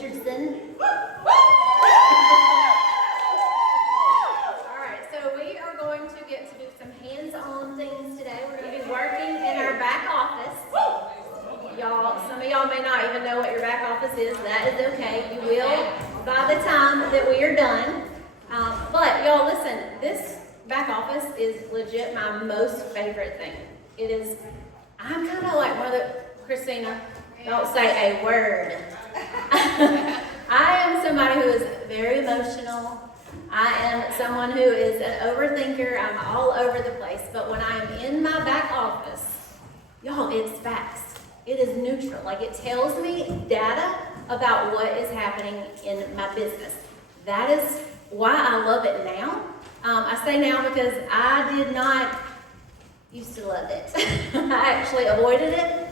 Richardson. Alright, so we are going to get to do some hands-on things today. We're going to be working in our back office. Some of y'all may not even know what your back office is. That is okay. You will by the time that we are done. But y'all, listen, this back office is legit my most favorite thing. It is, I'm kind of like one of the, Christina, don't say a word. I am somebody who is very emotional. I am someone who is an overthinker. I'm all over the place. But when I'm in my back office, y'all, it's facts. It is neutral. Like, it tells me data about what is happening in my business. That is why I love it now. I say now because I did not used to love it. I actually avoided it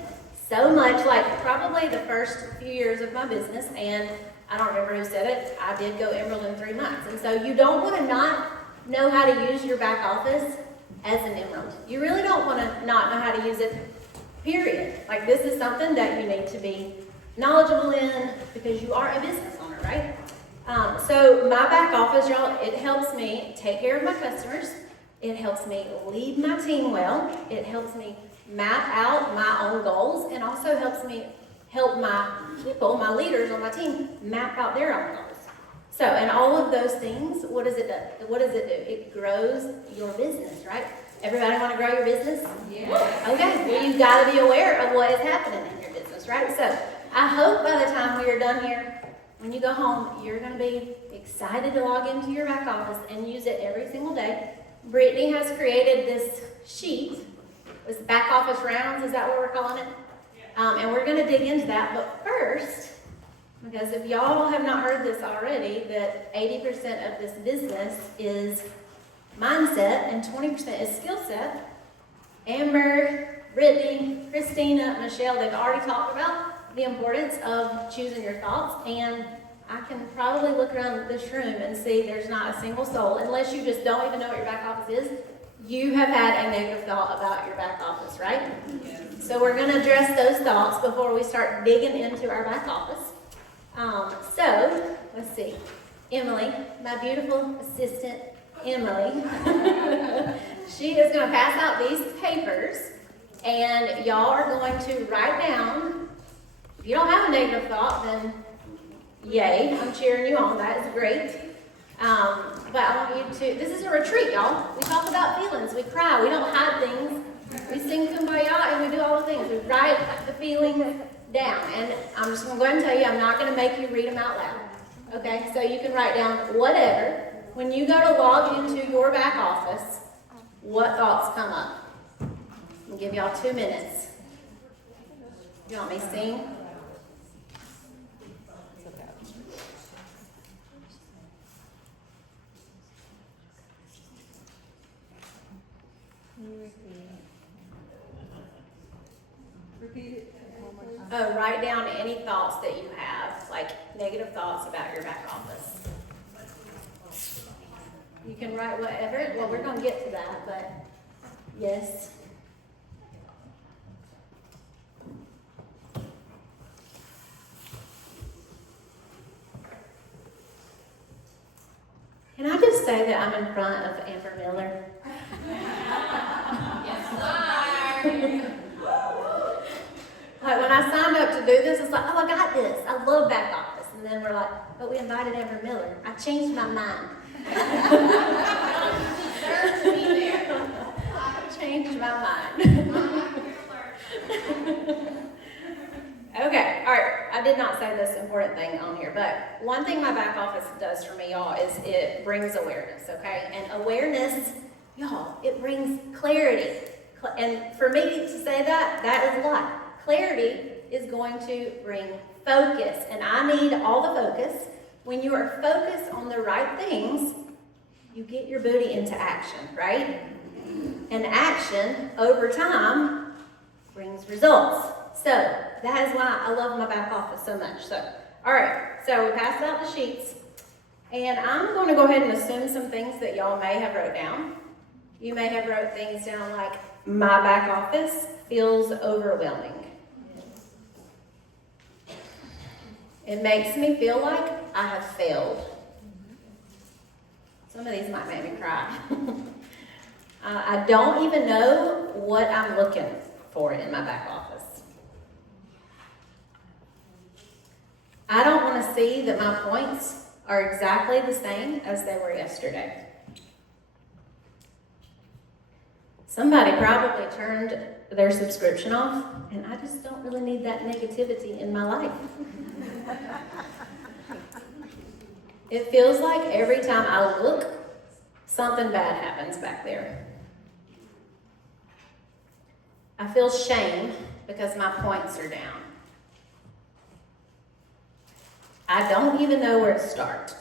so much, like probably the first few years of my business, and I don't remember who said it. I did go Emerald in 3 months. And so you don't want to not know how to use your back office as an Emerald. You really don't want to not know how to use it, period. Like, this is something that you need to be knowledgeable in because you are a business owner, right? So my back office, y'all, it helps me take care of my customers. It helps me lead my team well. It helps me map out my own goals, and also helps me help my people, my leaders on my team, map out their own goals. So, and all of those things, what does it do? What does it do? It grows your business, right? Everybody want to grow your business? Yeah. Okay, well, you've got to be aware of what is happening in your business, right? So, I hope by the time we are done here, when you go home, you're going to be excited to log into your back office and use it every single day. Brittany has created this sheet, this back office rounds, is that what we're calling it? And we're going to dig into that, but first, because if y'all have not heard this already, that 80% of this business is mindset and 20% is skill set. Amber, Brittany, Christina, Michelle, they've already talked about the importance of choosing your thoughts, and I can probably look around this room and see there's not a single soul, unless you just don't even know what your back office is, you have had a negative thought about your back office, right? Yeah. So we're going to address those thoughts before we start digging into our back office. So, let's see. Emily, my beautiful assistant, Emily, she is going to pass out these papers, and y'all are going to write down. If you don't have a negative thought, then yay, I'm cheering you on. That is great. But I want you to, this is a retreat, y'all. We talk about feelings. We cry. We don't hide things. We sing Kumbaya and we do all the things. We write the feelings down. And I'm just going to go ahead and tell you, I'm not going to make you read them out loud. Okay? So you can write down whatever. When you go to log into your back office, what thoughts come up? I'll give y'all 2 minutes. You want me to sing? Repeat it. Write down any thoughts that you have, like negative thoughts about your back office. You can write whatever. Well, we're going to get to that, but yes. Can I just say that I'm in front of Amber Miller? Yes, sir. Like, when I signed up to do this, it's like, oh, I got this. I love back office. And then we're like, but we invited Amber Miller. I changed my mind. I changed my mind. Okay, all right. I did not say this important thing on here, but one thing my back office does for me, y'all, is it brings awareness, okay? And awareness, y'all, it brings clarity. And for me to say that, that is a lot. Clarity is going to bring focus, and I need all the focus. When you are focused on the right things, you get your booty into action, right? And action, over time, brings results. So, that is why I love my back office so much. So, all right, so we passed out the sheets, and I'm going to go ahead and assume some things that y'all may have wrote down. You may have wrote things down like, my back office feels overwhelming. It makes me feel like I have failed. Some of these might make me cry. I don't even know what I'm looking for in my back office. I don't want to see that my points are exactly the same as they were yesterday. Somebody probably turned their subscription off, and I just don't really need that negativity in my life. It feels like every time I look, something bad happens back there. I feel shame because my points are down. I don't even know where to start.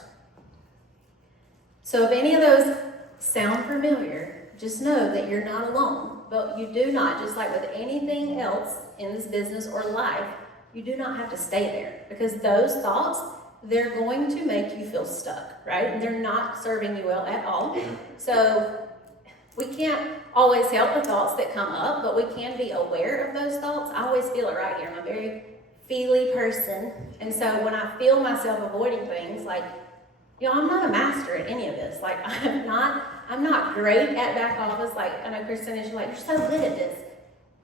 So if any of those sound familiar, just know that you're not alone. But you do not, just like with anything else in this business or life, you do not have to stay there. Because those thoughts, they're going to make you feel stuck, right? They're not serving you well at all. So we can't always help the thoughts that come up, but we can be aware of those thoughts. I always feel it right here. I'm a very feely person. And so when I feel myself avoiding things, like, I'm not a master at any of this. Like, I'm not great at back office. Like, I know Kristen is like, you're so good at this.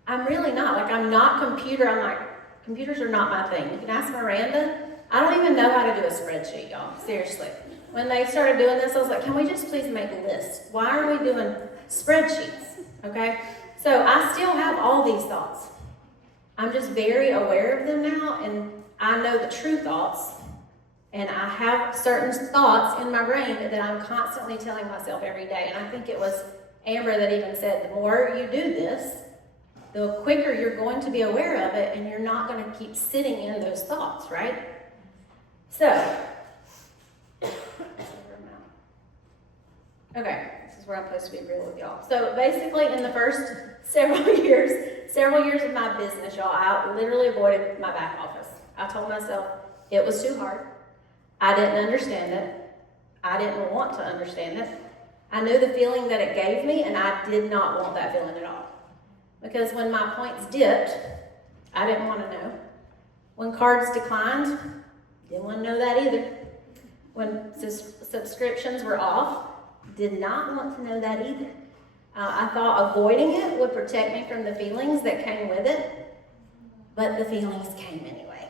I'm really not. Like, I'm not computer. I'm like, computers are not my thing. You can ask Miranda. I don't even know how to do a spreadsheet, y'all. Seriously. When they started doing this, I was like, can we just please make a list? Why are we doing spreadsheets? Okay? So I still have all these thoughts. I'm just very aware of them now, and I know the true thoughts. And I have certain thoughts in my brain that I'm constantly telling myself every day. And I think it was Amber that even said, the more you do this, the quicker you're going to be aware of it, and you're not going to keep sitting in those thoughts, right? So, okay, this is where I'm supposed to be real with y'all. So basically in the first several years of my business, y'all, I literally avoided my back office. I told myself it was too hard. I didn't understand it. I didn't want to understand it. I knew the feeling that it gave me, and I did not want that feeling at all. Because when my points dipped, I didn't want to know. When cards declined, didn't want to know that either. When subscriptions were off, did not want to know that either. I thought avoiding it would protect me from the feelings that came with it, but the feelings came anyway.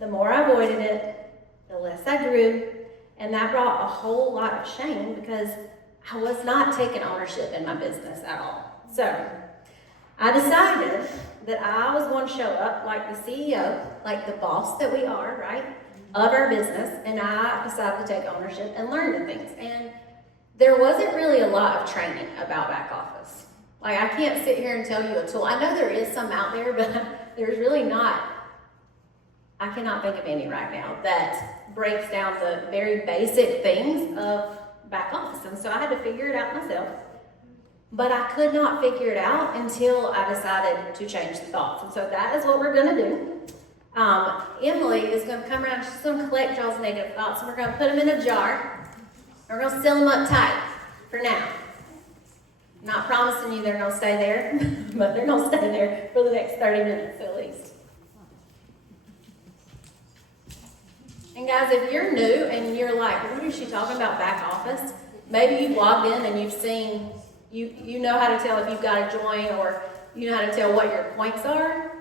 The more I avoided it, the less I grew, and that brought a whole lot of shame because I was not taking ownership in my business at all. So I decided that I was going to show up like the CEO, like the boss that we are, right, of our business, and I decided to take ownership and learn the things. And there wasn't really a lot of training about back office. Like, I can't sit here and tell you a tool. I know there is some out there, but there's really not. I cannot think of any right now that breaks down the very basic things of back office. And so I had to figure it out myself. But I could not figure it out until I decided to change the thoughts. And so that is what we're going to do. Emily is going to come around. She's going to collect y'all's negative thoughts, and we're going to put them in a jar. We're going to seal them up tight for now. I'm not promising you they're going to stay there, but they're going to stay there for the next 30 minutes at least. And guys, if you're new and you're like, what is she talking about back office? Maybe you've logged in and you've seen, you know how to tell if you've got a join, or you know how to tell what your points are.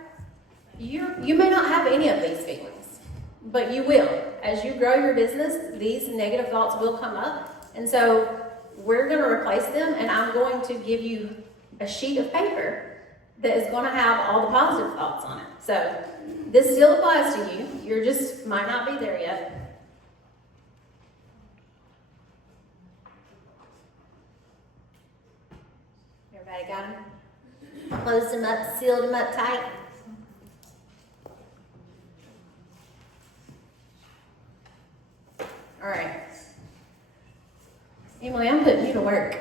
You may not have any of these feelings, but you will. As you grow your business, these negative thoughts will come up. And so we're going to replace them, and I'm going to give you a sheet of paper that is going to have all the positive thoughts on it. So this still applies to you. You just might not be there yet. Everybody got them? Closed them up, sealed them up tight. All right. Emily, I'm putting you to work.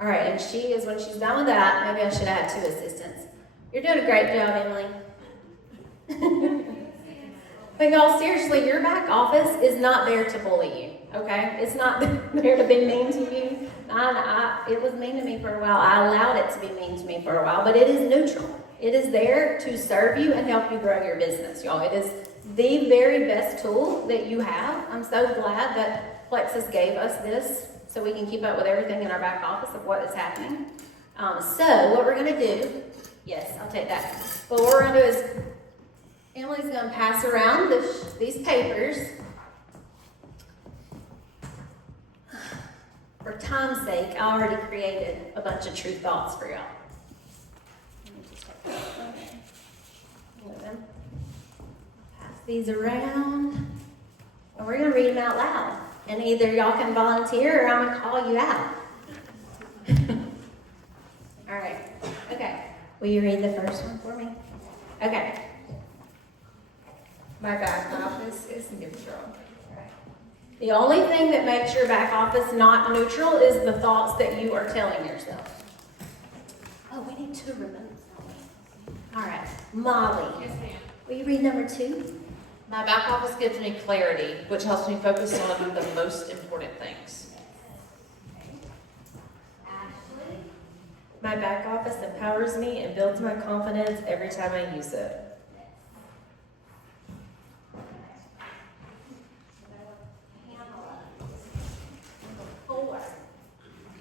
All right, and when she's done with that, maybe I should have had 2 assistants. You're doing a great job, Emily. But y'all, seriously, your back office is not there to bully you. okay? It's not there to be mean to you. It was mean to me for a while. I allowed it to be mean to me for a while, but it is neutral. It is there to serve you and help you grow your business, y'all. It is the very best tool that you have. I'm so glad that Plexus gave us this so we can keep up with everything in our back office of what is happening. So what we're gonna do, yes, I'll take that. But what we're gonna do is Emily's gonna pass around these papers. For time's sake, I already created a bunch of true thoughts for y'all. Let me just take that one. Pass these around, and we're gonna read them out loud. And either y'all can volunteer or I'm gonna call you out. All right. Okay. Will you read the first one for me? Okay. My back office is neutral. The only thing that makes your back office not neutral is the thoughts that you are telling yourself. Oh, we need to remember. All right. Molly. Yes, ma'am. Will you read number 2? My back office gives me clarity, which helps me focus on the most important things. Ashley. My back office empowers me and builds my confidence every time I use it.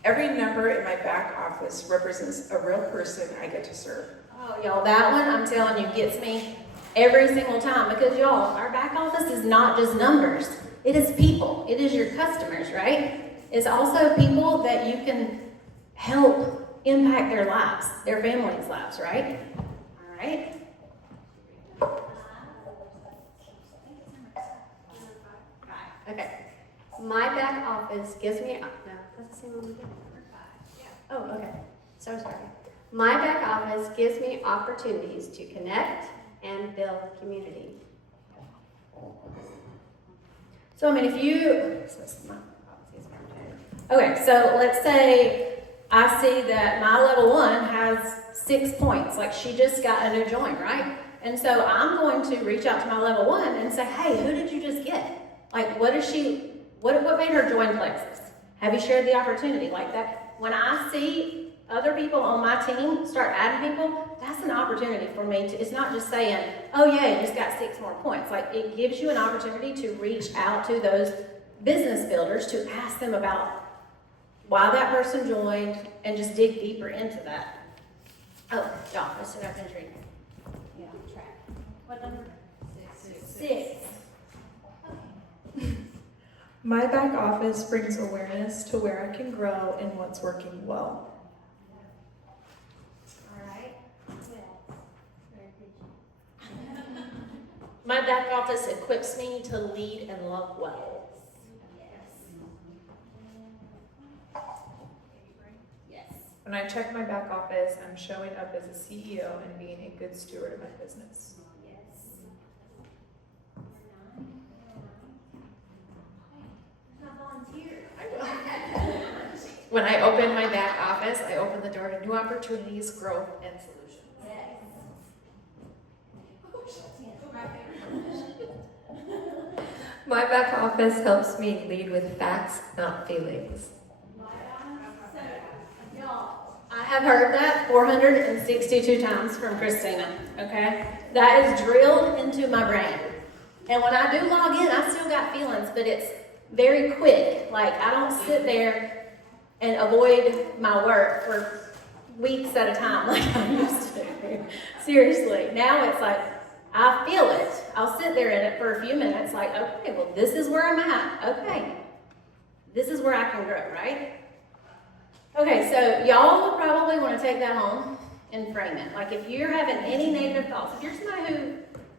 Every number in my back office represents a real person I get to serve. Oh, y'all, that one, I'm telling you, gets me every single time because, y'all, our back office is not just numbers. It is people. It is your customers, right? It's also people that you can help impact their lives, their families' lives, right? All right? Okay. My back office gives me, no, that's the same one again. Oh, okay. So sorry. My back office gives me opportunities to connect and build community. So, I mean, if you, okay, so let's say I see that my level 1 has 6 points, like she just got a new join, right? And so I'm going to reach out to my level 1 and say, hey, who did you just get? Like, what made her join Plexus? Have you shared the opportunity like that? When I see other people on my team start adding people, that's an opportunity for me to, it's not just saying, oh yeah, you just got 6 more points. Like, it gives you an opportunity to reach out to those business builders to ask them about why that person joined and just dig deeper into that. Oh, y'all, let's see if I can read. Yeah, track. What number? 6. My back office brings awareness to where I can grow and what's working well. All right. My back office equips me to lead and love well. Yes. When I check my back office, I'm showing up as a CEO and being a good steward of my business. When I open my back office, I open the door to new opportunities, growth, and solutions. My back office helps me lead with facts, not feelings. I have heard that 462 times from Christina, okay? That is drilled into my brain. And when I do log in, I still got feelings, but it's very quick. Like, I don't sit there and avoid my work for weeks at a time like I used to. Seriously. Now it's like, I feel it. I'll sit there in it for a few minutes, like, okay, well, this is where I'm at. Okay. This is where I can grow, right? Okay, so y'all will probably want to take that home and frame it. Like, if you're having any negative thoughts, if you're somebody who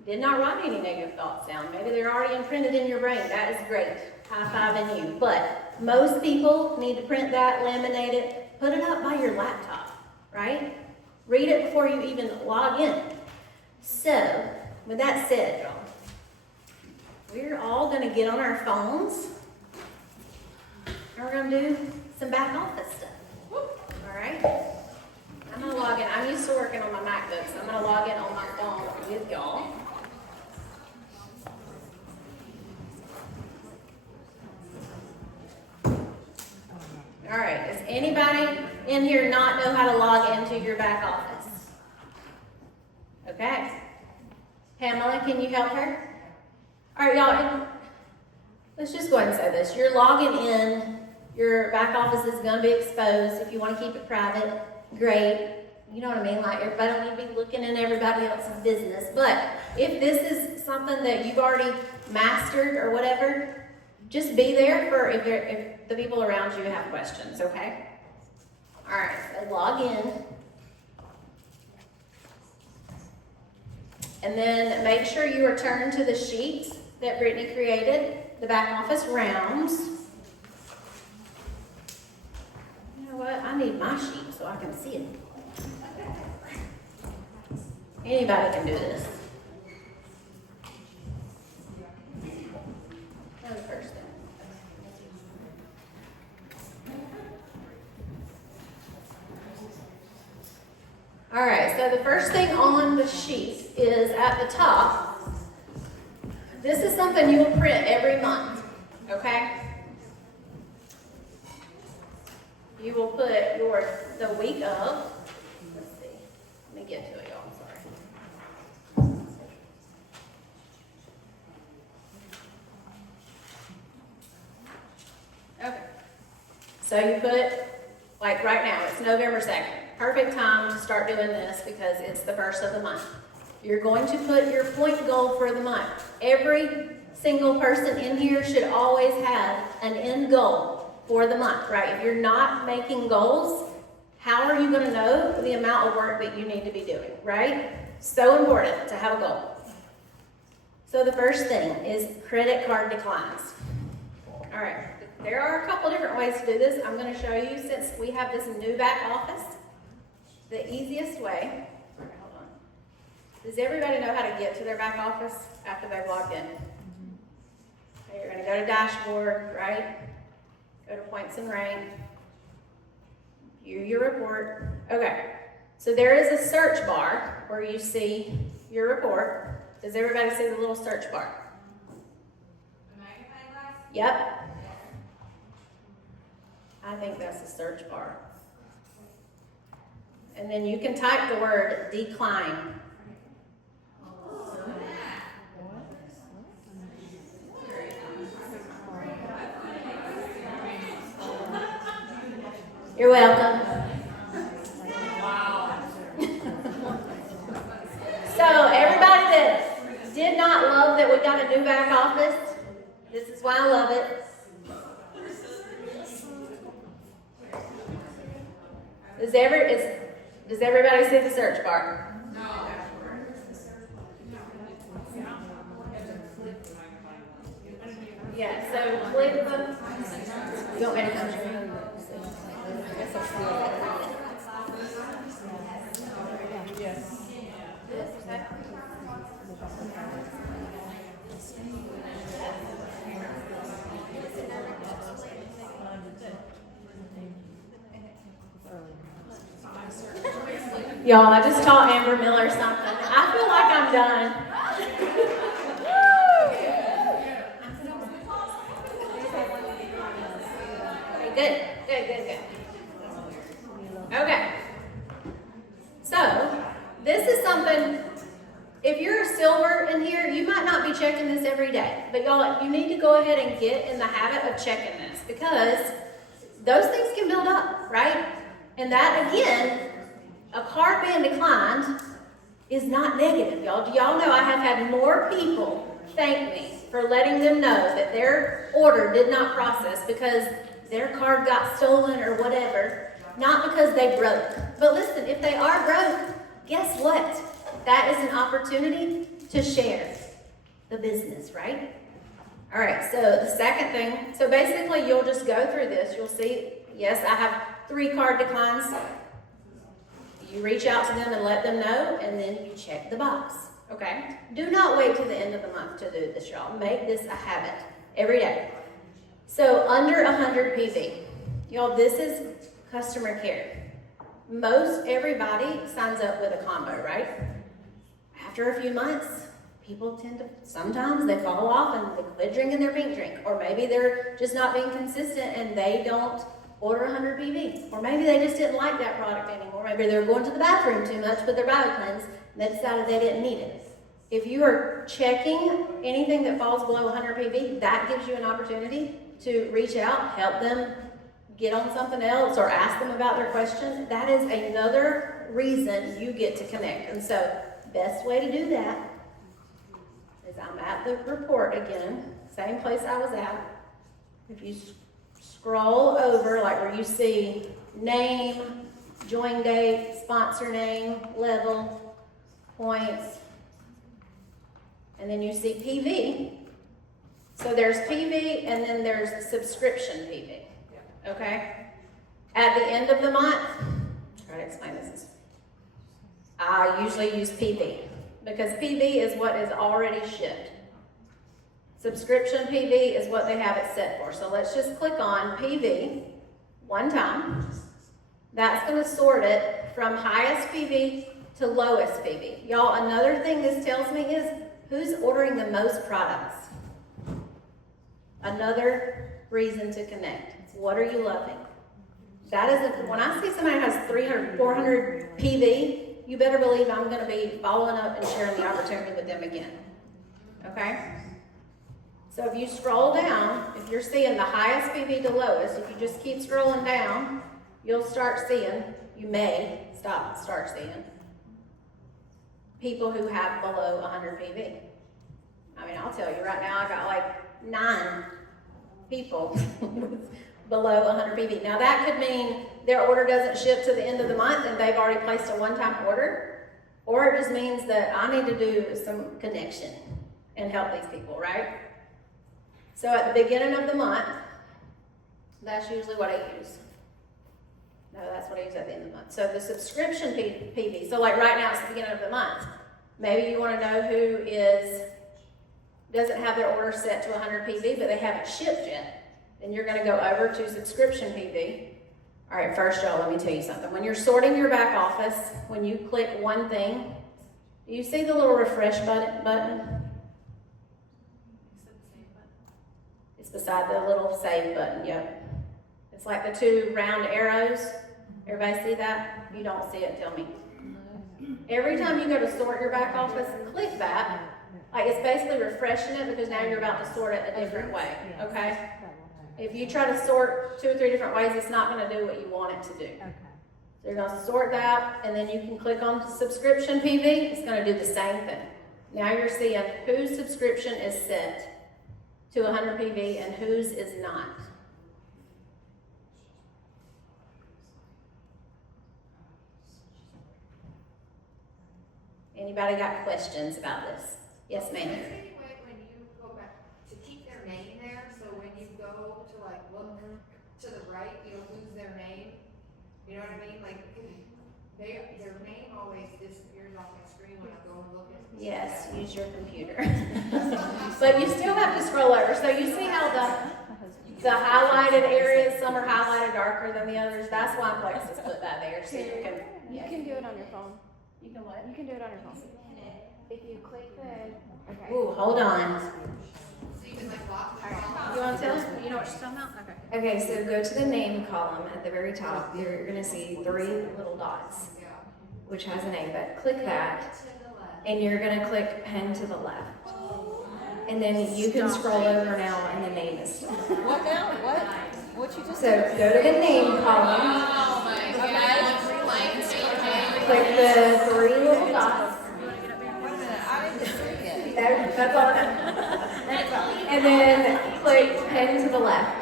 did not write any negative thoughts down, maybe they're already imprinted in your brain, that is great. High-fiving you. But most people need to print that, laminate it, put it up by your laptop, right? Read it before you even log in. So, with that said, y'all, we're all going to get on our phones and we're going to do some back office stuff. All right? I'm going to log in. I'm used to working on my MacBook, so I'm going to log in on my phone with y'all. All right, does anybody in here not know how to log into your back office? Okay. Pamela, can you help her? All right, y'all, let's just go ahead and say this. You're logging in, your back office is gonna be exposed. If you wanna keep it private, great. You know what I mean? Like, everybody don't need to be looking in everybody else's business. But if this is something that you've already mastered or whatever, just be there for if the people around you have questions, okay? All right, so log in. And then make sure you return to the sheet that Brittany created, the back office rounds. You know what? I need my sheet so I can see it. Anybody can do this. That was the first thing. All right, so the first thing on the sheet is at the top. This is something you will print every month, okay? You will put the week of, let's see, let me get to it, y'all, I'm sorry. Okay, so you put, like right now, it's November 2nd. Perfect time to start doing this because it's the first of the month. You're going to put your point goal for the month. Every single person in here should always have an end goal for the month, right? If you're not making goals, how are you going to know the amount of work that you need to be doing, right? So important to have a goal. So the first thing is credit card declines. All right, there are a couple different ways to do this. I'm going to show you since we have this new back office. The easiest way, all right, hold on. Does everybody know how to get to their back office after they've logged in? Okay, you're going to go to dashboard, right? Go to points and rank. View your report. Okay, so there is a search bar where you see your report. Does everybody see the little search bar? Yep. I think that's the search bar. And then you can type the word decline. You're welcome. Wow. So everybody that did not love that we got a new back office, this is why I love it. Does everybody see the search bar? No. Yeah, so click the. You want me to come? Yes. Okay. Y'all, I just taught Amber Miller something. I feel like I'm done. Good. Okay. So, this is something, if you're a silver in here, you might not be checking this every day. But y'all, you need to go ahead and get in the habit of checking this because those things can build up, right? And that, again, a card being declined is not negative, y'all. Do y'all know I have had more people thank me for letting them know that their order did not process because their card got stolen or whatever, not because they broke. But listen, if they are broke, guess what? That is an opportunity to share the business, right? All right, so the second thing, so basically you'll just go through this. You'll see, yes, I have 3 card declines. You reach out to them and let them know, and then you check the box, okay? Do not wait till the end of the month to do this, y'all. Make this a habit every day. So under 100 PV, y'all, this is customer care. Most everybody signs up with a combo, right? After a few months, people tend to, sometimes they fall off and they quit drinking their pink drink, or maybe they're just not being consistent and they don't order 100 PV. Or maybe they just didn't like that product anymore. Maybe they were going to the bathroom too much with their BioCleanse, and they decided they didn't need it. If you are checking anything that falls below 100 PV, that gives you an opportunity to reach out, help them get on something else, or ask them about their question. That is another reason you get to connect. And so, best way to do that is I'm at the report again, same place I was at. If you scroll over, like where you see name, join date, sponsor name, level, points, and then you see PV. So there's PV and then there's subscription PV. Okay? At the end of the month, try to explain this. I usually use PV because PV is what is already shipped. Subscription PV is what they have it set for. So let's just click on PV one time. That's going to sort it from highest PV to lowest PV. Y'all, another thing this tells me is who's ordering the most products. Another reason to connect. What are you loving? That is, when I see somebody has 300, 400 PV, you better believe I'm going to be following up and sharing the opportunity with them again. Okay? So if you scroll down, if you're seeing the highest PV to lowest, if you just keep scrolling down, you'll start seeing, you may start seeing people who have below 100 PV. I mean, I'll tell you right now, I got like 9 people below 100 PV. Now that could mean their order doesn't ship to the end of the month and they've already placed a one-time order, or it just means that I need to do some connection and help these people, right? So at the beginning of the month, that's usually what I use. No, that's what I use at the end of the month. So the subscription PV, so like right now it's the beginning of the month. Maybe you want to know who doesn't have their order set to 100 PV, but they haven't shipped yet. Then you're going to go over to subscription PV. All right, first, y'all, let me tell you something. When you're sorting your back office, when you click one thing, do you see the little refresh button? It's beside the little save button, yep. It's like the 2 round arrows. Everybody see that? If you don't see it, tell me. Every time you go to sort your back office, click that. Like it's basically refreshing it because now you're about to sort it a different way, okay? If you try to sort 2 or 3 different ways, it's not going to do what you want it to do. Okay. So you're going to sort that, and then you can click on subscription PV. It's going to do the same thing. Now you're seeing whose subscription is set to 100 PV and whose is not. Anybody got questions about this? Yes, ma'am. Is there any way when you go back to keep their name there, so when you go to like look to the right, you don't lose their name? You know what I mean? Like, their name always disappears off my screen when I go and look at it. Yes, use your computer. But you still have to scroll over. So you see how the highlighted areas, some are highlighted darker than the others. That's why Plex has put that there, so you can. You can do it on your phone. You can what? You can do it on your phone. If you click the, okay. Ooh, hold on. So you can like lock the phone. You want to tell us? You know what she's talking about? Okay. Okay, so go to the name column at the very top. You're gonna see 3 little dots, which has a name, but click that, and you're gonna click pen to the left. And then you can scroll over now, and the name is still. What now? What? What you just So go to the name column, Oh my God. click the 3 little dots. I didn't see it. That's all. And then click pen to the left.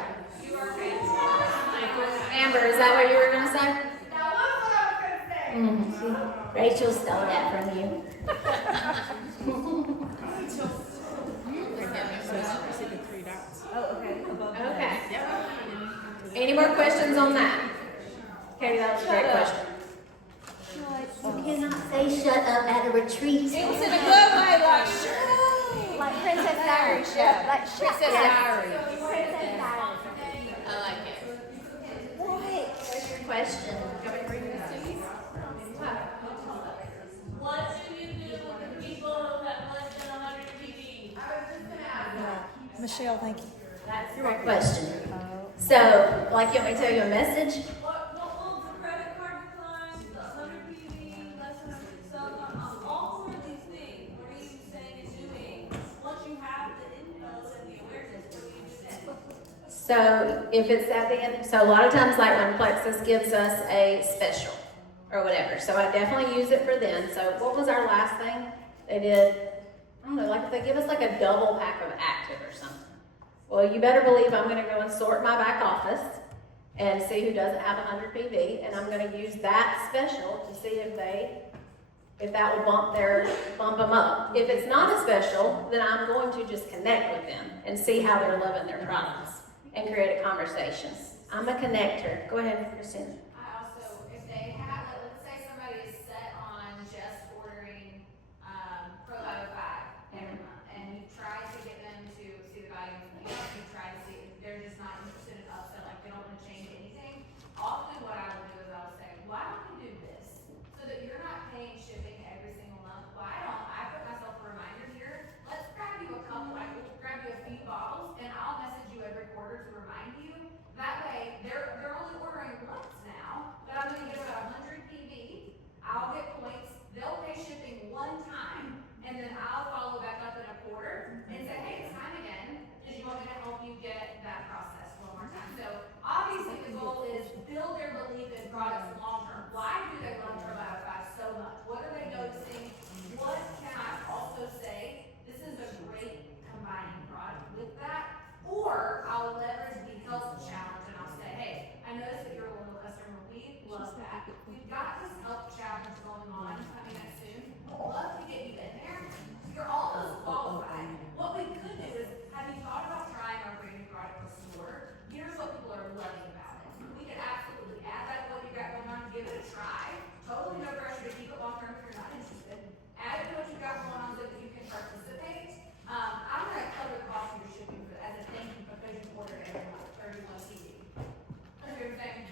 Amber, is that what you were going to say? That was what I was gonna say. Rachel stole that from you. Okay. Any more questions on that? Katie, that was a great question. You cannot say shut up at a retreat. It's in a good way, like, shut. Like Princess Diaries. Like shut Princess up. Diaries. Princess Diaries. I like it. What's your question? What do you do with people who have less than 100 PV? Michelle, thank you. That's a great question. So, like, you want me to tell you a message? What will the credit card decline, the 100 PV, less than 100 cell phone, all four of these things, what are you saying and doing? Once you have the info and the awareness, what do you do next? So if it's at the end, so a lot of times like when Plexus gives us a special or whatever, so I definitely use it for them. So what was our last thing? They did, I don't know, like if they give us like a double pack of Active or something. Well, you better believe I'm gonna go and sort my back office and see who doesn't have 100 PV, and I'm gonna use that special to see if that will bump them up. If it's not a special, then I'm going to just connect with them and see how they're loving their products and create a conversation. I'm a connector. Go ahead, Christina. I also, if they have, like, let's say somebody is set on just ordering, Probio 5 every month, and you try to get them to see the value in the you try to see if they're just not interested in upsell, like they don't want to change anything. Often what I will do is I'll say, why don't we do this? So that you're not paying shipping every single month. Why don't I put myself a reminder here? Let's grab you a couple, I will grab you a few bottles, and I'll message you every quarter to remind you. That way, they're only ordering once now, but I'm gonna give about 100 PV. I'll get points, they'll pay shipping one time, and then I'll follow back up in a quarter and say, hey, it's time again. Did you want me to help you get that process one more time? So obviously the goal is build their belief in products long term. Why do they love Probio 5 so much? What are they noticing? What can I also say? This is a great combining product with that. Or I'll leverage the health challenge and I'll say, hey, I noticed that you're a loyal customer. We love that. We've got this health challenge going on coming up soon. Love to get you in there. You're almost qualified. What we could do is, have you thought about trying our brand new product with store? Here's what people are loving about it. We could absolutely add that to what you got going on, give it a try. Totally no pressure to keep it long term if you're not interested. Add it to what you got going on so that you can participate. I'm gonna cover the cost of your shipping for, as a thank you because you ordered every month, 31 CD. Understand?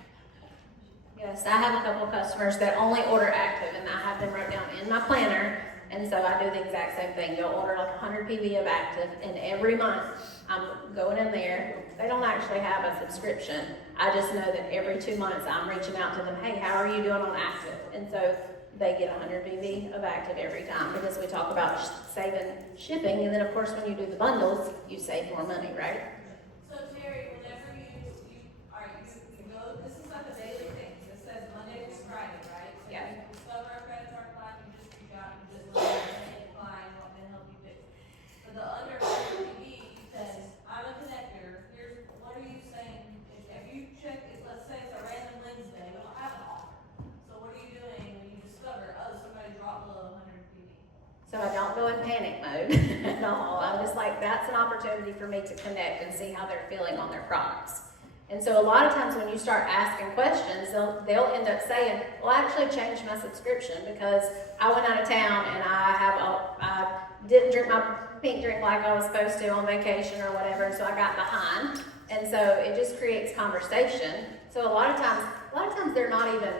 Yes, I have a couple of customers that only order Active, and I have them wrote down in my planner, and so I do the exact same thing. They'll order like 100 PV of Active, and every month I'm going in there. They don't actually have a subscription. I just know that every 2 months I'm reaching out to them, hey, how are you doing on Active? And so they get 100 PV of Active every time because we talk about saving shipping, and then of course when you do the bundles, you save more money, right? So Terry, whenever you go, this is like a daily thing, this says Monday through Friday, right? So Yeah. you discover a credit card line, you just reach out, you just let them know, decline, what can help you fix. For the under 100 PV, you say, I'm a connector, here's, what are you saying, if you check, let's say it's a random Wednesday, we don't have an offer. So what are you doing when you discover, oh, somebody dropped below 100 PV? So I don't go in panic mode at all. I'm just like, that's an opportunity for me to connect and see how they're feeling on their products. And so a lot of times when you start asking questions, they'll end up saying, well, I actually changed my subscription because I went out of town and I didn't drink my pink drink like I was supposed to on vacation or whatever, so I got behind. And so it just creates conversation. So a lot of times they're not even,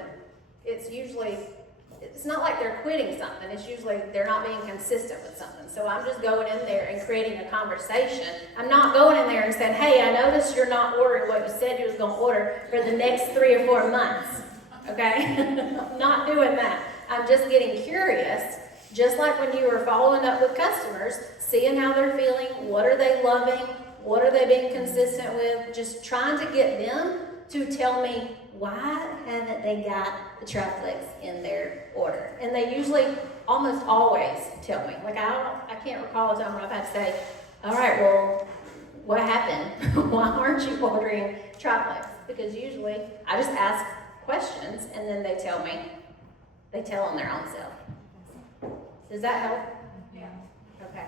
it's not like they're quitting something. It's usually they're not being consistent with something. So I'm just going in there and creating a conversation. I'm not going in there and saying, hey, I noticed you're not ordering what you said you was going to order for the next 3 or 4 months. Okay? I'm not doing that. I'm just getting curious, just like when you were following up with customers, seeing how they're feeling, what are they loving, what are they being consistent with, just trying to get them to tell me, why haven't they got the Triplex in their order? And they usually almost always tell me. Like I can't recall a time where I've had to say, all right, well, what happened? Why aren't you ordering Triplex? Because usually I just ask questions and then they tell on their own self. Does that help? Yeah. Okay.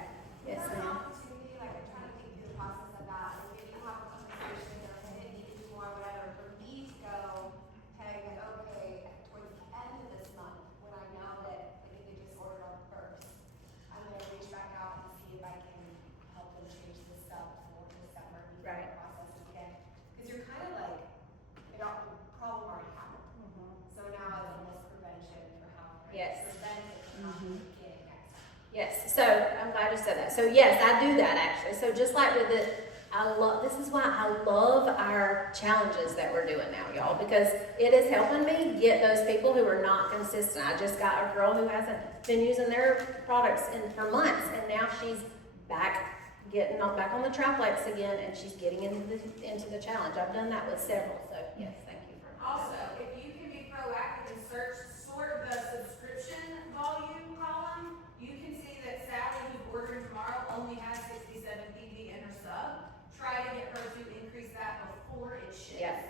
Yes, Is there an ma'am. opportunity, like, I'm trying to think through the process of that, like, maybe you have a conversation, or hey, need to do more, whatever, for me to go, hey, like, okay, towards the end of this month, when I know that, like, if they just ordered on the first, I'm gonna reach back out and see if I can help them change this up for December, and do Right. the process again. Cause you're kind of like, the problem already happened, so now it's almost prevention for how to Yes. prevent it from happening again next time. Yes, so I'm glad you said that. So yes, I do that actually. So just like with This is why I love our challenges that we're doing now, y'all, because it is helping me get those people who are not consistent. I just got a girl who hasn't been using their products for months, and now she's getting back on the triplets again, and she's getting into the challenge. I've done that with several, so yes, thank you for Also, if you can be proactive and sort the subscription volume column, you can see that Sally, who's ordering tomorrow, only has 67 PV in her sub. Try to get her to increase that before it ships. Yes.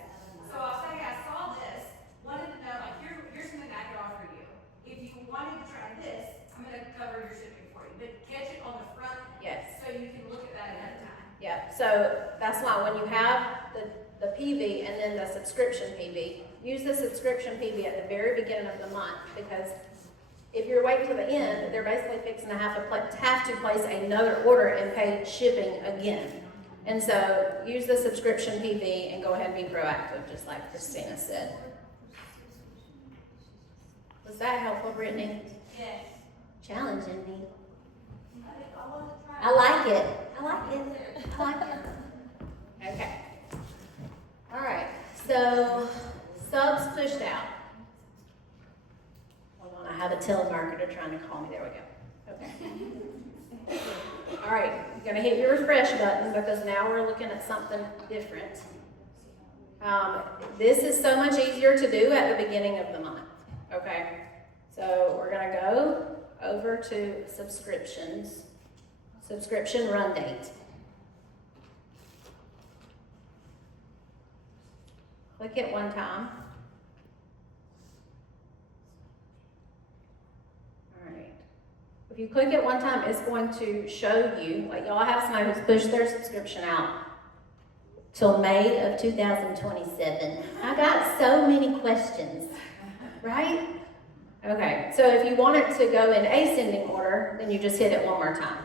So I'll say, I saw this, wanted to know, like, here's something I could offer you. If you wanted to try this, I'm gonna cover your shipping for you, but catch it on the front. Yes. So you can look at that ahead of time. Yeah, so that's why when you have the PV and then the subscription PV, use the subscription PV at the very beginning of the month, because if you're waiting till the end, they're basically fixing to have to place another order and pay shipping again. And so use the subscription PV and go ahead and be proactive, just like Christina said. Was that helpful, Brittany? Yes. Challenging me. I think I want to try. I like it. I like it. I like it. Okay. All right. So subs pushed out. Hold on. I have a telemarketer trying to call me. There we go. Okay. All right. You're gonna hit your refresh button because now we're looking at something different. This is so much easier to do at the beginning of the month. Okay. So we're gonna go over to subscriptions. Subscription run date. Click it one time. All right. If you click it one time, it's going to show you, like y'all have somebody who's pushed their subscription out till May of 2027. I got so many questions, right? Okay, so if you want it to go in ascending order, then you just hit it one more time.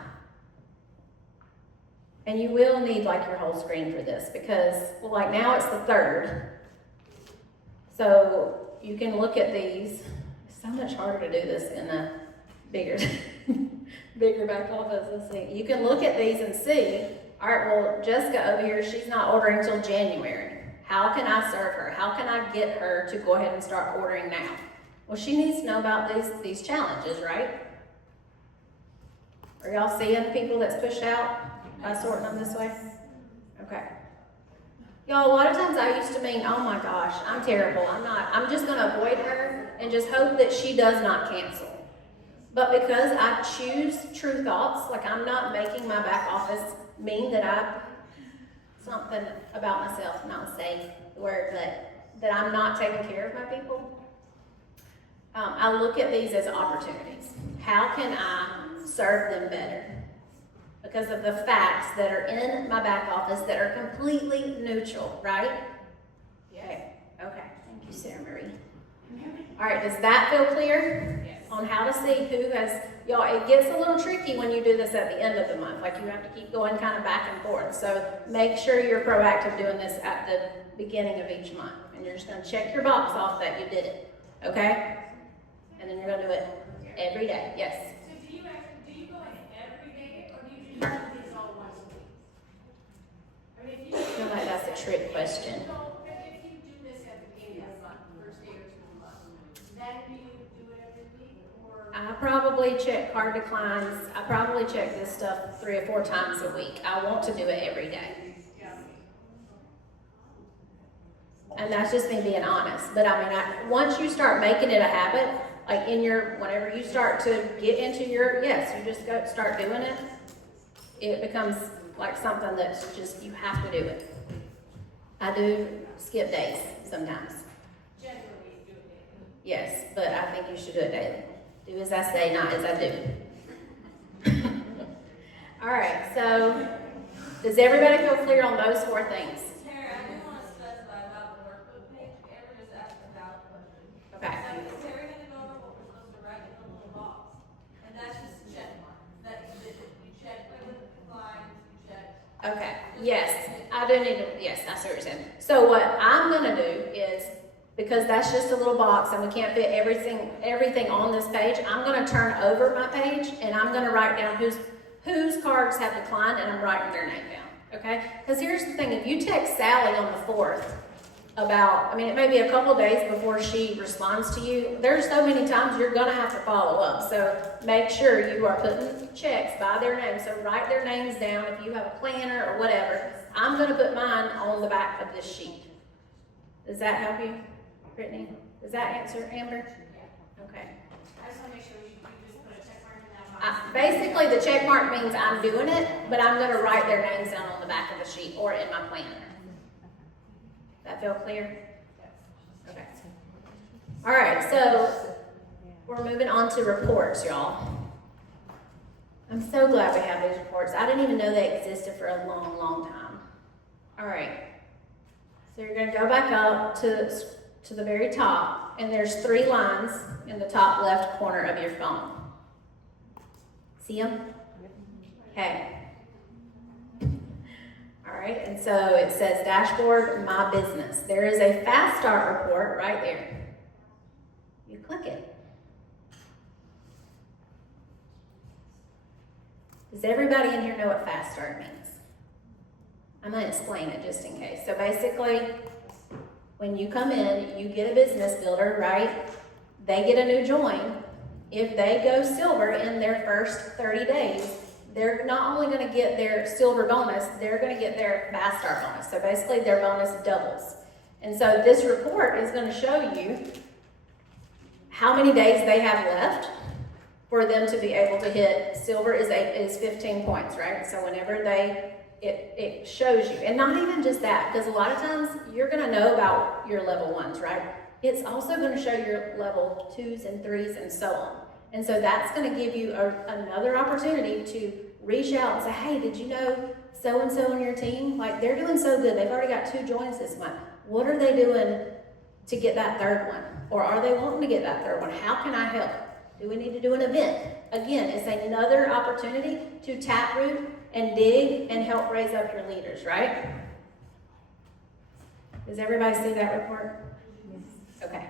And you will need like your whole screen for this because, well, like now it's the 3rd. So you can look at these. It's so much harder to do this in a bigger, bigger back office. Let's see. You can look at these and see, all right, well, Jessica over here, she's not ordering till January. How can I serve her? How can I get her to go ahead and start ordering now? Well, she needs to know about these challenges, right? Are y'all seeing people that's pushed out by sorting them this way? Okay. Y'all, a lot of times I used to mean, oh my gosh, I'm terrible. I'm just going to avoid her and just hope that she does not cancel. But because I choose true thoughts, like I'm not making my back office mean that something about myself, not say the word, but that I'm not taking care of my people. I look at these as opportunities. How can I serve them better? Because of the facts that are in my back office that are completely neutral, right? Okay. Okay. Thank you, Sarah Marie. All right. Does that feel clear? Yes. On how to see who has, y'all, it gets a little tricky when you do this at the end of the month. Like you have to keep going kind of back and forth. So make sure you're proactive doing this at the beginning of each month. And you're just going to check your box off that you did it. Okay? And then you're going to do it every day. Yes? So do you go in every day, or do you just do these all once a week? I mean, if you. I feel like that's a trick question. So, if you do this at the beginning of the month, first day or 2 of the month, then do you do it every week, or? I probably check card declines. I probably check this stuff 3 or 4 times a week. I want to do it every day. And that's just me being honest. But I mean, once you start making it a habit, like whenever you start to get into you just start doing it, it becomes like something that's just, you have to do it. I do skip days sometimes. Generally, you do it daily. Yes, but I think you should do it daily. Do as I say, not as I do. All right, so does everybody feel clear on those 4 things? Terry, I do want to specify about the workbook page. Amber just asked about the question. Okay. So Terry had to go over what we're supposed to write in the little box, and that's just a check mark. That you check with the declines, you check. Okay, yes, I do need to, yes, I see what you're saying. So what I'm gonna do is, because that's just a little box and we can't fit everything on this page, I'm gonna turn over my page and I'm gonna write down whose cards have declined and I'm writing their name down. okay? Because here's the thing, if you text Sally on the 4th about, I mean, it may be a couple days before she responds to you, there's so many times you're gonna have to follow up. So make sure you are putting checks by their name. So write their names down if you have a planner or whatever. I'm gonna put mine on the back of this sheet. Does that help you, Brittany? Does that answer, Amber? Okay. I just wanna make sure you just put a check mark in that box. Basically, the check mark means I'm doing it, but I'm gonna write their names down on the back of the sheet or in my planner. That feel clear? Okay. All right, so we're moving on to reports, y'all. I'm so glad we have these reports. I didn't even know they existed for a long, long time. All right. So you're gonna go back up to the very top, and there's 3 lines in the top left corner of your phone. See them? Okay. All right, and so it says dashboard, my business. There is a fast start report right there. You click it. Does everybody in here know what fast start means? I'm going to explain it just in case. So basically, when you come in, you get a business builder, right? They get a new join. If they go silver in their first 30 days, they're not only going to get their silver bonus, they're going to get their fast start bonus. So basically, their bonus doubles. And so this report is going to show you how many days they have left for them to be able to hit silver is 15 points, right? So whenever it shows you, and not even just that, because a lot of times you're going to know about your level 1s, right? It's also going to show your level 2s and 3s and so on. And so that's going to give you another opportunity to reach out and say, hey, did you know so-and-so on your team? Like, they're doing so good. They've already got 2 joins this month. What are they doing to get that 3rd one? Or are they wanting to get that 3rd one? How can I help? Do we need to do an event? Again, it's another opportunity to taproot and dig and help raise up your leaders, right? Does everybody see that report? Yes. Okay.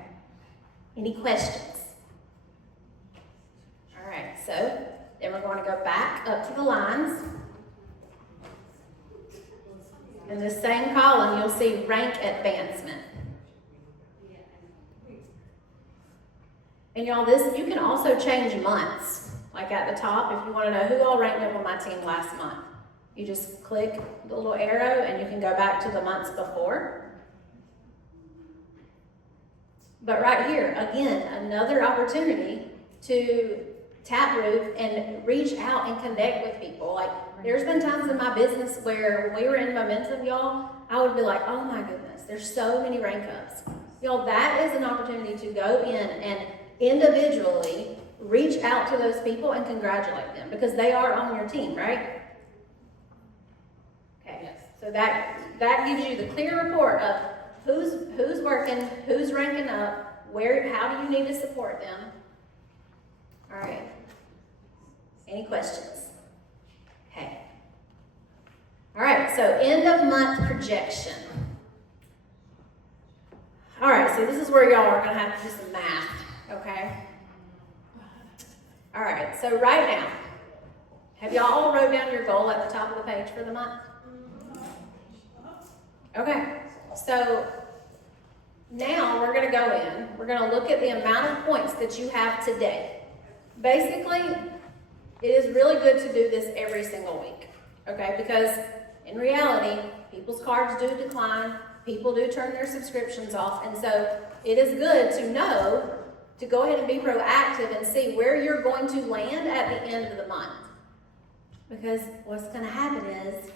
Any questions? All right, so then we're going to go back up to the lines. In the same column, you'll see rank advancement. And y'all, you can also change months. Like at the top, if you want to know who all ranked up on my team last month, you just click the little arrow and you can go back to the months before. But right here, again, another opportunity to taproot and reach out and connect with people. Like, there's been times in my business where when we were in momentum, y'all, I would be like, oh my goodness, there's so many rank ups. Y'all, that is an opportunity to go in and individually reach out to those people and congratulate them because they are on your team, right? Okay, yes. So that gives you the clear report of who's working, who's ranking up, how do you need to support them. All right. Any questions? Okay. All right, so end of month projection. All right, so this is where y'all are going to have to do some math, okay? All right, so right now, have y'all all wrote down your goal at the top of the page for the month? Okay, so now we're going to go in. We're going to look at the amount of points that you have today. Basically, it is really good to do this every single week, okay? Because in reality, people's cards do decline. People do turn their subscriptions off. And so it is good to know to go ahead and be proactive and see where you're going to land at the end of the month. Because what's going to happen is,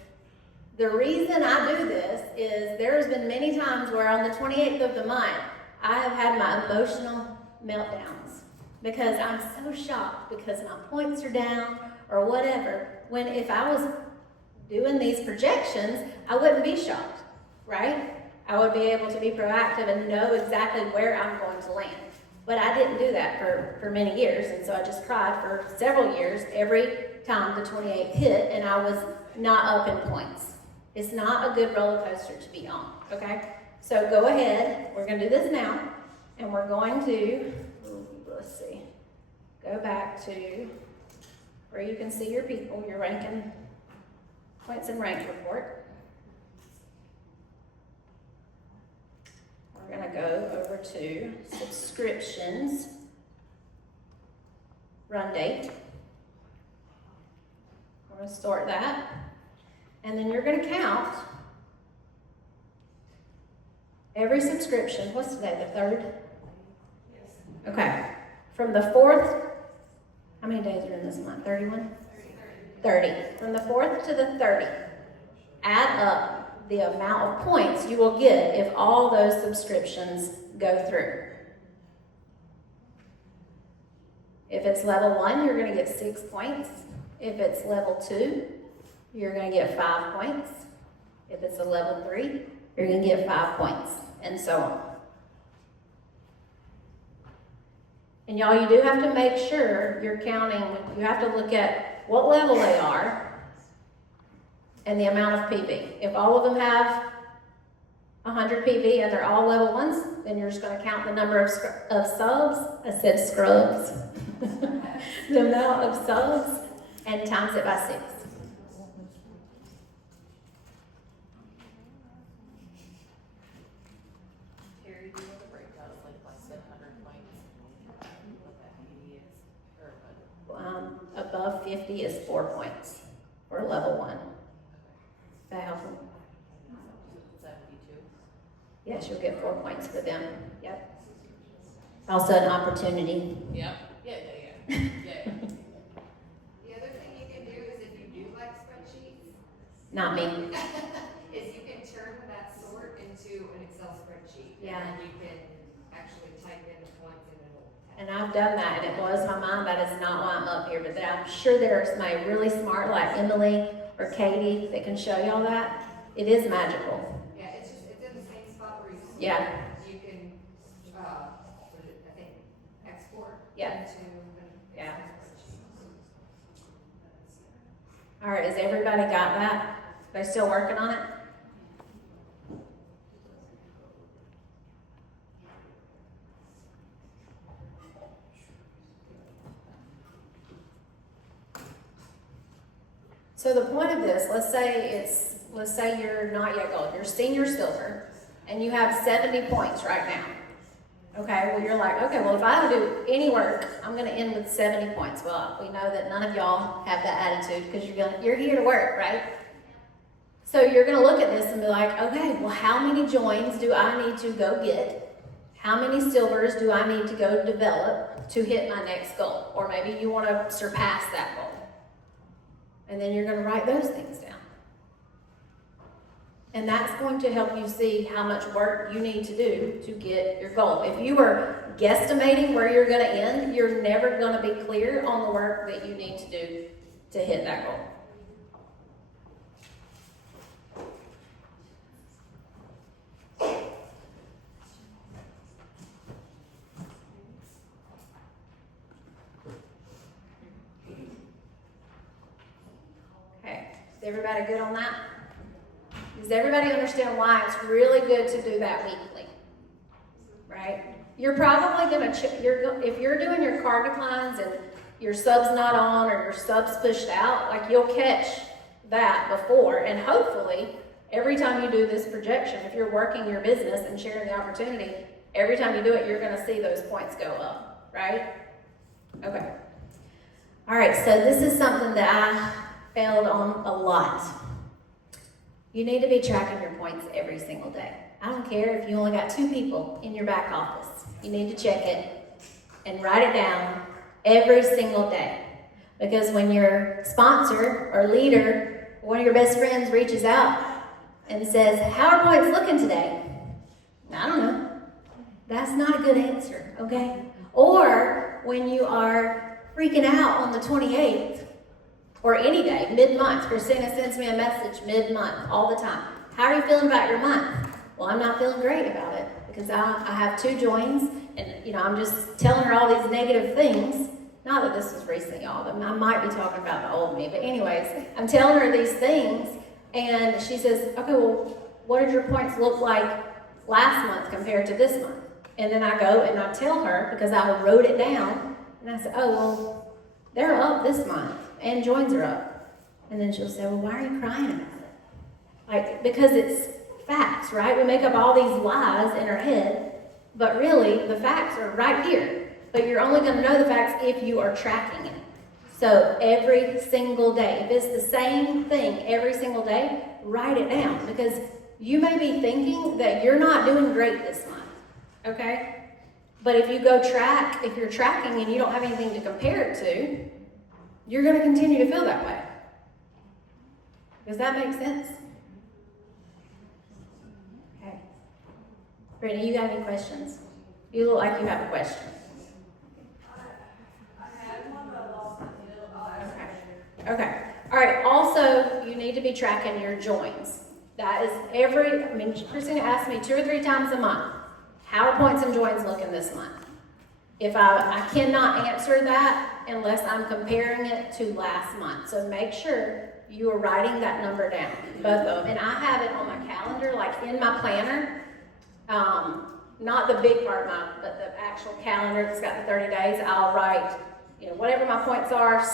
the reason I do this is there's been many times where on the 28th of the month, I have had my emotional meltdowns because I'm so shocked because my points are down or whatever, when if I was doing these projections, I wouldn't be shocked, right? I would be able to be proactive and know exactly where I'm going to land. But I didn't do that for many years, and so I just cried for several years every time the 28th hit, and I was not up in points. It's not a good roller coaster to be on, okay? So go ahead, we're going to do this now, and we're going to, let's see, go back to where you can see your people, your ranking, points and rank report. we're gonna go over to subscriptions, run date. We're gonna sort that, and then you're gonna count every subscription. What's today, the 3rd? Okay, from the 4th, how many days are in this month? 31? 30. From the 4th to the 30th, add up the amount of points you will get if all those subscriptions go through. If it's level 1, you're going to get 6 points. If it's level 2, you're going to get 5 points. If it's a level 3, you're going to get 5 points, and so on. And y'all, you do have to make sure you're counting, you have to look at what level they are and the amount of PV. If all of them have 100 PV and they're all level 1s, then you're just going to count the number of subs. I said scrubs. The amount of subs and times it by 6. Terry, do you want to break down like 700 points? What that PD is? Or what? Above 50 is 4 points for level 1. That helpful? 72. Yes, you'll get 4 points for them. Yep. Also an opportunity. Yep. Yeah. The other thing you can do is if you do like spreadsheets, Not me. is you can turn that sort into an Excel spreadsheet. Yeah. And you can actually type in the points and it'll. And I've done that, and it blows my mind. That is not why I'm up here, but I'm sure there are somebody really smart like Emily or Katie that can show y'all that. It is magical. Yeah, it's in the same spot where you. Yeah. You can, what is it, I think, export. Yeah. Into an Yeah. Excel spreadsheet. All right, has everybody got that? They're still working on it? So the point of this, let's say you're not yet gold, you're senior silver, and you have 70 points right now. Okay, well, you're like, okay, well, if I don't do any work, I'm gonna end with 70 points. Well, we know that none of y'all have that attitude because you're here to work, right? So you're gonna look at this and be like, okay, well, how many joins do I need to go get? How many silvers do I need to go develop to hit my next goal? Or maybe you wanna surpass that goal. And then you're gonna write those things down. And that's going to help you see how much work you need to do to get your goal. If you are guesstimating where you're going to end, you're never going to be clear on the work that you need to do to hit that goal. Okay, is everybody good on that? Does everybody understand why it's really good to do that weekly? Right? You're probably going to, if you're doing your card declines and your sub's not on or your sub's pushed out, like you'll catch that before. And hopefully, every time you do this projection, if you're working your business and sharing the opportunity, every time you do it, you're going to see those points go up, right? Okay. All right, so this is something that I failed on a lot. You need to be tracking your points every single day. I don't care if you only got 2 people in your back office. You need to check it and write it down every single day. Because when your sponsor or leader, one of your best friends reaches out and says, how are points looking today? I don't know. That's not a good answer, okay? Or when you are freaking out on the 28th, or any day, mid-month. Christina sends me a message mid-month all the time. How are you feeling about your month? Well, I'm not feeling great about it because I have 2 joins and, I'm just telling her all these negative things. Not that this was recent, y'all, but I might be talking about the old me. But anyways, I'm telling her these things and she says, okay, well, what did your points look like last month compared to this month? And then I go and I tell her because I wrote it down and I said, oh, well, they're up this month. And joins are up. And then she'll say, well, why are you crying about it? Like, because it's facts, right? We make up all these lies in our head, but really the facts are right here. But you're only going to know the facts if you are tracking it. So every single day, if it's the same thing every single day, write it down, because you may be thinking that you're not doing great this month, okay? But if you go track, if you're tracking and you don't have anything to compare it to, you're going to continue to feel that way. Does that make sense? Okay. Brittany, you got any questions? You look like you have a question. Okay. All right. Also, you need to be tracking your joins. That is Christina asked me 2 or 3 times a month, how are points and joins looking this month? If I cannot answer that unless I'm comparing it to last month. So make sure you are writing that number down, both of them. And I have it on my calendar, like in my planner. Not the big part of mine, but the actual calendar that's got the 30 days. I'll write, whatever my points are, /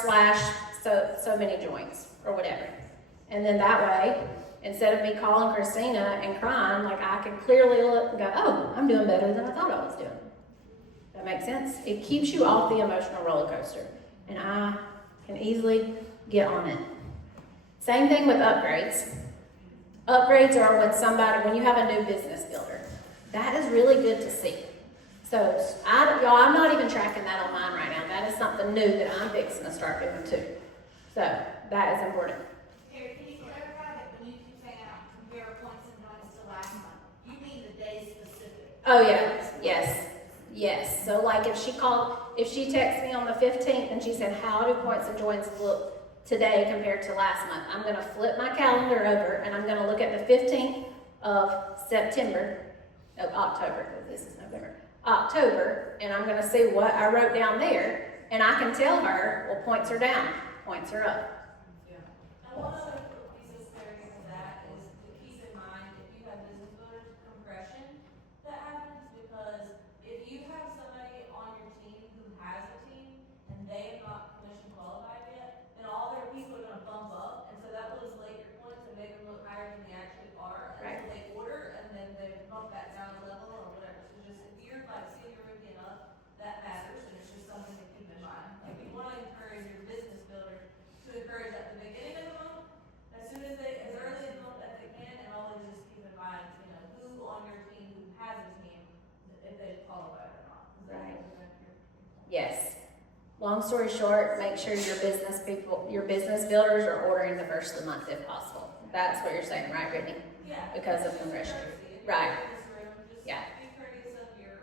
so many joints or whatever. And then that way, instead of me calling Christina and crying, like I can clearly look and go, oh, I'm doing better than I thought I was doing. That makes sense? It keeps you off the emotional roller coaster. And I can easily get on it. Same thing with upgrades. Upgrades are when you have a new business builder. That is really good to see. So I'm not even tracking that on mine right now. That is something new that I'm fixing to start doing too. So that is important. Carrie, can you clarify that when you keep saying compare points and joints to last month, you mean the day specific? Oh yeah, yes. So like if she texts me on the 15th and she said, how do points and joints look today compared to last month? I'm gonna flip my calendar over and I'm gonna look at the 15th of October, because this is November. October, and I'm gonna see what I wrote down there, and I can tell her, well, points are down, points are up. And one other piece of clarity for that is to keep in mind if you have business builders compression that happens, because if you have somebody on your team who has a team and they are not commission qualified yet, then all their people are gonna bump up, and so that will inflate your points and make them look higher than they actually are. Right. Until they order and then they bump that down a level or whatever. So just if you're like seniority enough, that matters, and it's just something to keep in mind. Like you wanna encourage your business builder to encourage at the beginning of the month, as early in the month as they can, and always just keep in mind, who on your team who has a team, if they qualify or not. Right. Yes. Long story short, make sure your business builders are ordering the first of the month if possible. That's what you're saying, right, Brittany? Yeah. Because of compression. Courtesy. If Right. you're in this room, just Yeah. be courteous of your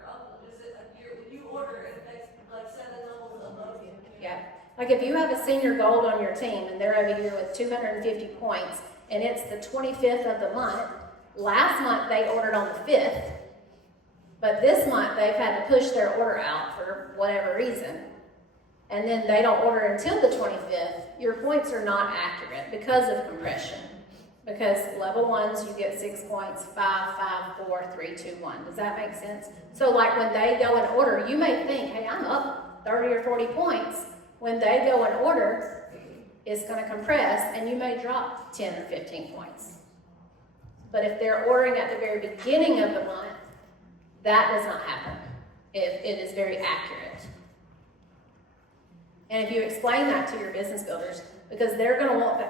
when you order, it affects like 7 levels above you. Yeah. Like if you have a senior gold on your team and they're over here with 250 points and it's the 25th of the month, last month they ordered on the 5th, but this month they've had to push their order out for whatever reason, and then they don't order until the 25th, your points are not accurate because of compression. Because level 1s, you get 6 points, 5, 5, 4, 3, 2, 1. Does that make sense? So like when they go and order, you may think, hey, I'm up 30 or 40 points. When they go and order, it's going to compress, and you may drop 10 or 15 points. But if they're ordering at the very beginning of the month, that does not happen. It is very accurate. And if you explain that to your business builders, because they're going to want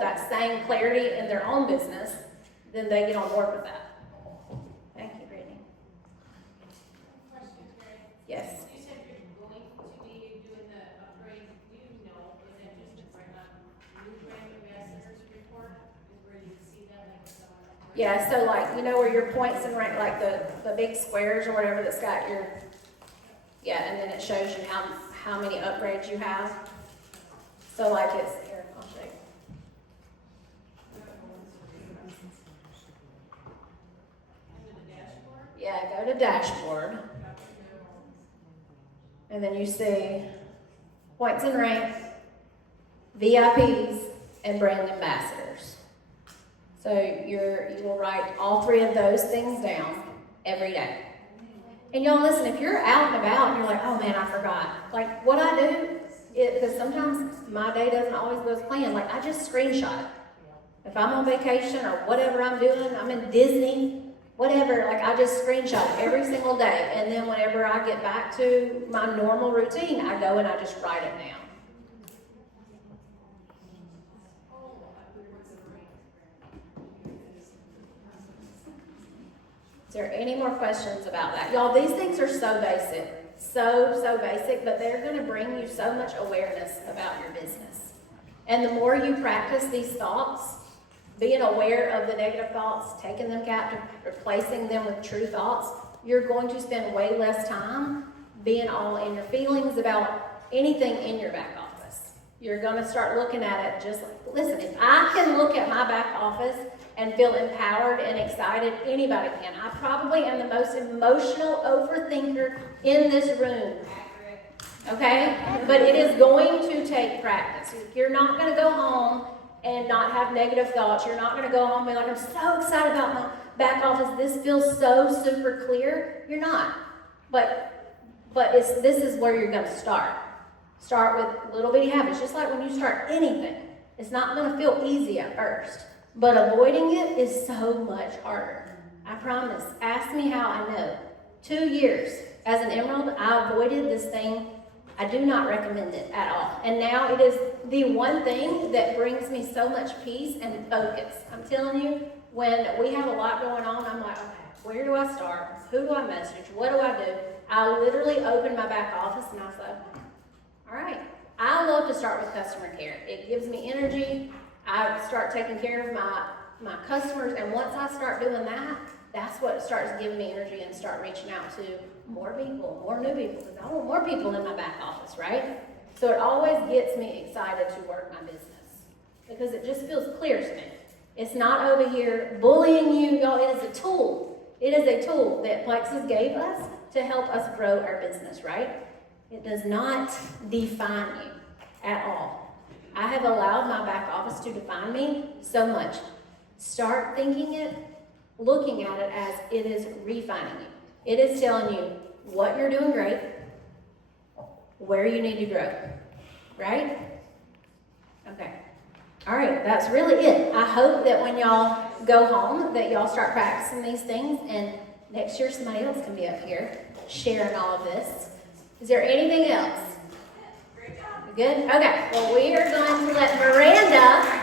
that same clarity in their own business, then they get on board with that. Thank you, Brittany. Question, Carrie. Yes. You said you're going to be doing the upgrade, is that just to bring up new brand ambassadors report, is where you can see that, like someone. Yeah, so like, where your points and rank, like the big squares or whatever that's got your, and then it shows you how many upgrades you have. So like here, I'll show you. Yeah, go to dashboard. And then you see points and rank, VIPs, and brand ambassadors. So you will write all 3 of those things down every day. And y'all listen, if you're out and about and you're like, oh man, I forgot. Like what I do, because sometimes my day doesn't always go as planned, like I just screenshot it. If I'm on vacation or whatever I'm doing, I'm in Disney, whatever, like I just screenshot it every single day. And then whenever I get back to my normal routine, I go and I just write it down. Is there any more questions about that? Y'all, these things are so basic. So basic, but they're going to bring you so much awareness about your business. And the more you practice these thoughts, being aware of the negative thoughts, taking them captive, replacing them with true thoughts, you're going to spend way less time being all in your feelings about anything in your back office. You're going to start looking at it just like, listen, if I can look at my back office and feel empowered and excited, anybody can. I probably am the most emotional overthinker in this room. Okay? But it is going to take practice. You're not going to go home and not have negative thoughts. You're not going to go home and be like, I'm so excited about my back office. This feels so super clear. You're not. But this is where you're going to start. Start with little bitty habits. Just like when you start anything, it's not going to feel easy at first. But avoiding it is so much harder. I promise. Ask me how I know. 2 years as an Emerald, I avoided this thing. I do not recommend it at all. And now it is the one thing that brings me so much peace and focus. I'm telling you, when we have a lot going on, I'm like, okay, where do I start? Who do I message? What do I do? I literally open my back office and I was like, all right. I love to start with customer care. It gives me energy. I start taking care of my customers, and once I start doing that, that's what starts giving me energy and start reaching out to more people, more new people, because I want more people in my back office, right? So it always gets me excited to work my business because it just feels clear to me. It's not over here bullying you, y'all. It is a tool. It is a tool that Plexus gave us to help us grow our business, right? It does not define you at all. I have allowed my back office to define me so much. Start thinking it, looking at it as it is refining you. It is telling you what you're doing great, where you need to grow, right? Okay. All right, that's really it. I hope that when y'all go home that y'all start practicing these things, and next year somebody else can be up here sharing all of this. Is there anything else? Good? Okay. Well, we are going to let Miranda